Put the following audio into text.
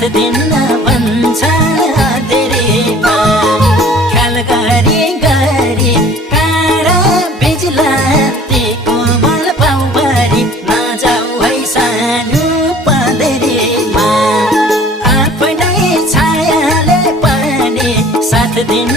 साथ दिन भन्छ धेरैमा ख्याल गरी गरी काँडा बिजुलाती कोमल पाउभरि नजाऊ है सानो पँधेरीमा आफ्नै छायाले पनि साथ दिन